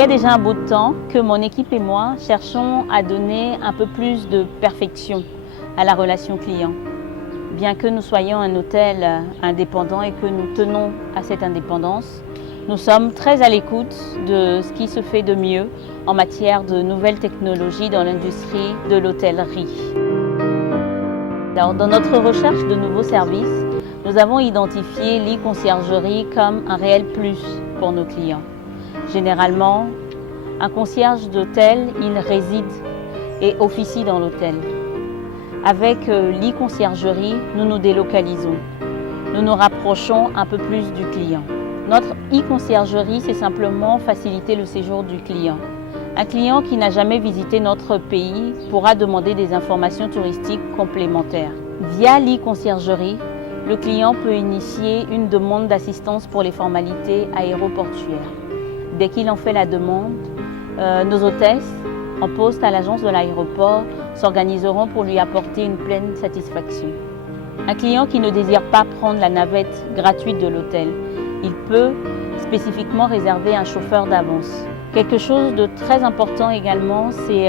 y a déjà un bout de temps que mon équipe et moi cherchons à donner un peu plus de perfection à la relation client. Bien que nous soyons un hôtel indépendant et que nous tenons à cette indépendance, nous sommes très à l'écoute de ce qui se fait de mieux en matière de nouvelles technologies dans l'industrie de l'hôtellerie. Dans notre recherche de nouveaux services, nous avons identifié l'e-conciergerie comme un réel plus pour nos clients. Généralement, un concierge d'hôtel, il réside et officie dans l'hôtel. Avec l'e-conciergerie, nous nous délocalisons. Nous nous rapprochons un peu plus du client. Notre e-conciergerie, c'est simplement faciliter le séjour du client. Un client qui n'a jamais visité notre pays pourra demander des informations touristiques complémentaires. Via l'e-conciergerie, le client peut initier une demande d'assistance pour les formalités aéroportuaires. Dès qu'il en fait la demande, nos hôtesses, en poste à l'agence de l'aéroport, s'organiseront pour lui apporter une pleine satisfaction. Un client qui ne désire pas prendre la navette gratuite de l'hôtel, il peut spécifiquement réserver un chauffeur d'avance. Quelque chose de très important également, c'est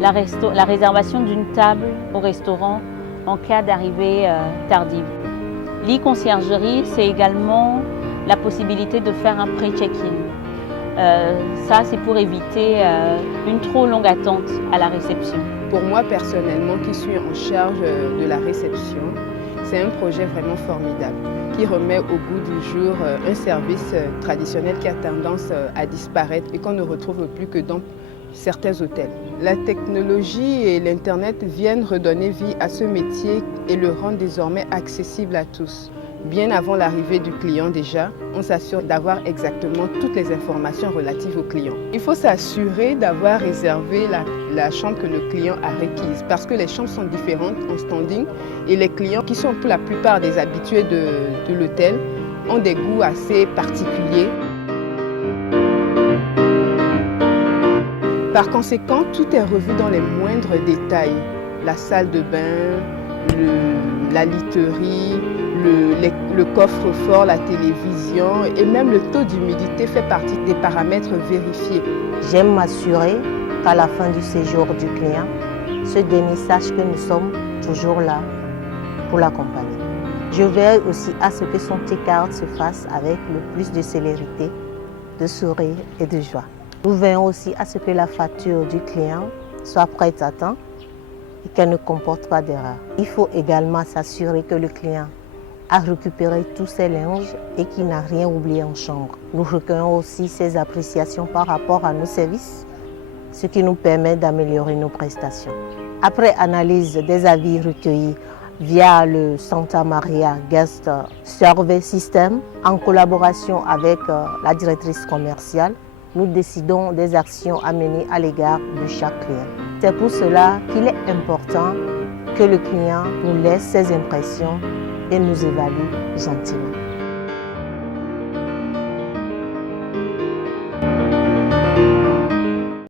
la réservation d'une table au restaurant en cas d'arrivée tardive. L'e-conciergerie, c'est également la possibilité de faire un pré-check-in. Ça, c'est pour éviter une trop longue attente à la réception. Pour moi, personnellement, qui suis en charge de la réception, c'est un projet vraiment formidable qui remet au goût du jour un service traditionnel qui a tendance à disparaître et qu'on ne retrouve plus que dans certains hôtels. La technologie et l'Internet viennent redonner vie à ce métier et le rendent désormais accessible à tous. Bien avant l'arrivée du client déjà, on s'assure d'avoir exactement toutes les informations relatives au client. Il faut s'assurer d'avoir réservé la chambre que le client a requise parce que les chambres sont différentes en standing et les clients qui sont pour la plupart des habitués de l'hôtel ont des goûts assez particuliers. Par conséquent, tout est revu dans les moindres détails. La salle de bain, la literie, le coffre-fort, la télévision et même le taux d'humidité fait partie des paramètres vérifiés. J'aime m'assurer qu'à la fin du séjour du client, ce dernier sache que nous sommes toujours là pour l'accompagner. Je veille aussi à ce que son check-out se fasse avec le plus de célérité, de sourire et de joie. Nous veillons aussi à ce que la facture du client soit prête à temps et qu'elle ne comporte pas d'erreur. Il faut également s'assurer que le client a récupéré tous ses linges et qu'il n'a rien oublié en chambre. Nous recueillons aussi ses appréciations par rapport à nos services, ce qui nous permet d'améliorer nos prestations. Après analyse des avis recueillis via le Santa Maria Guest Service System, en collaboration avec la directrice commerciale, nous décidons des actions à mener à l'égard de chaque client. C'est pour cela qu'il est important que le client nous laisse ses impressions et nous évalue gentiment.